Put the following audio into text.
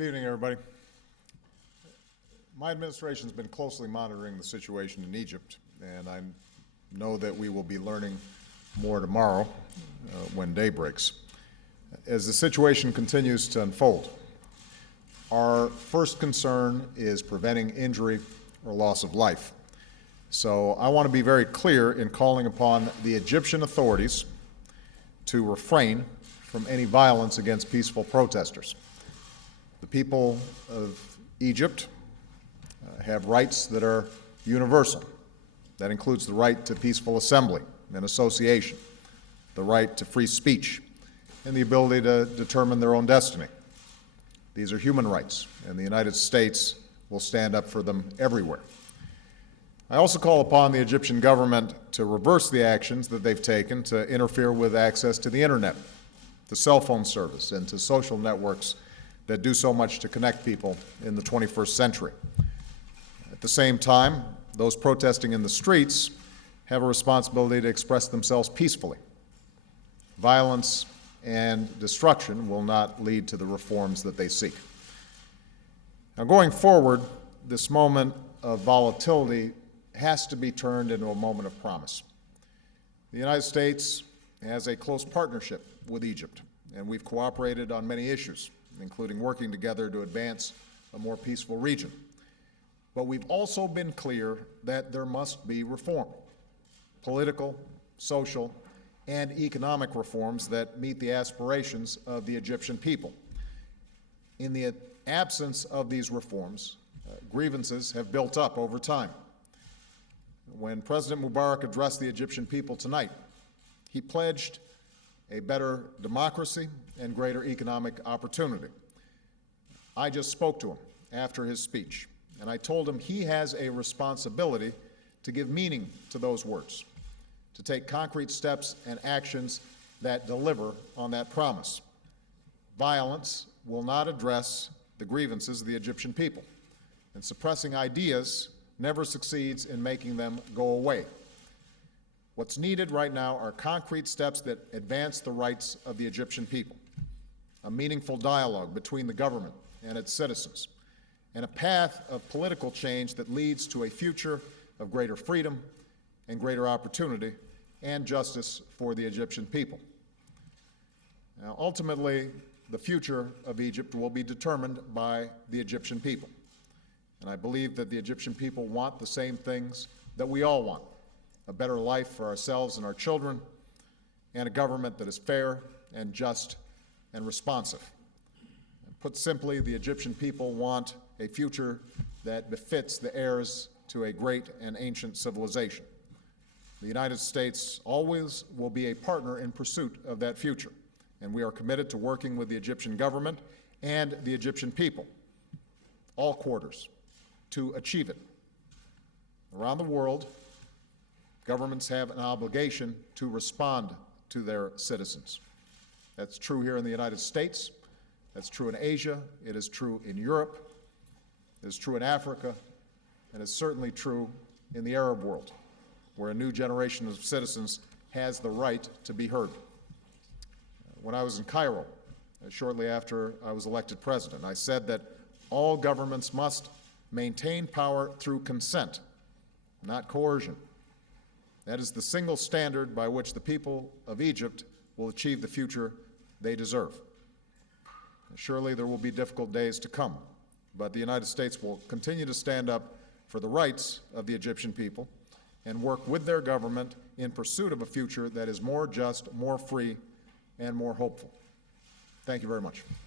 Good evening, everybody. My administration has been closely monitoring the situation in Egypt, and I know that we will be learning more tomorrow when day breaks. As the situation continues to unfold, our first concern is preventing injury or loss of life. So I want to be very clear in calling upon the Egyptian authorities to refrain from any violence against peaceful protesters. The people of Egypt have rights that are universal. That includes the right to peaceful assembly and association, the right to free speech, and the ability to determine their own destiny. These are human rights, and the United States will stand up for them everywhere. I also call upon the Egyptian government to reverse the actions that they've taken to interfere with access to the internet, to cell phone service, and to social networks that do so much to connect people in the 21st century. At the same time, those protesting in the streets have a responsibility to express themselves peacefully. Violence and destruction will not lead to the reforms that they seek. Now, going forward, this moment of volatility has to be turned into a moment of promise. The United States has a close partnership with Egypt, and we've cooperated on many issues, including working together to advance a more peaceful region. But we've also been clear that there must be reform, political, social, and economic reforms that meet the aspirations of the Egyptian people. In the absence of these reforms, grievances have built up over time. When President Mubarak addressed the Egyptian people tonight, he pledged a better democracy and greater economic opportunity. I just spoke to him after his speech, and I told him he has a responsibility to give meaning to those words, to take concrete steps and actions that deliver on that promise. Violence will not address the grievances of the Egyptian people, and suppressing ideas never succeeds in making them go away. What's needed right now are concrete steps that advance the rights of the Egyptian people, a meaningful dialogue between the government and its citizens, and a path of political change that leads to a future of greater freedom and greater opportunity and justice for the Egyptian people. Now, ultimately, the future of Egypt will be determined by the Egyptian people. And I believe that the Egyptian people want the same things that we all want: a better life for ourselves and our children, and a government that is fair and just and responsive. Put simply, the Egyptian people want a future that befits the heirs to a great and ancient civilization. The United States always will be a partner in pursuit of that future, and we are committed to working with the Egyptian government and the Egyptian people, all quarters, to achieve it. Around the world, governments have an obligation to respond to their citizens. That's true here in the United States. That's true in Asia. It is true in Europe. It is true in Africa. And it's certainly true in the Arab world, where a new generation of citizens has the right to be heard. When I was in Cairo, shortly after I was elected president, I said that all governments must maintain power through consent, not coercion. That is the single standard by which the people of Egypt will achieve the future they deserve. Surely there will be difficult days to come, but the United States will continue to stand up for the rights of the Egyptian people and work with their government in pursuit of a future that is more just, more free, and more hopeful. Thank you very much.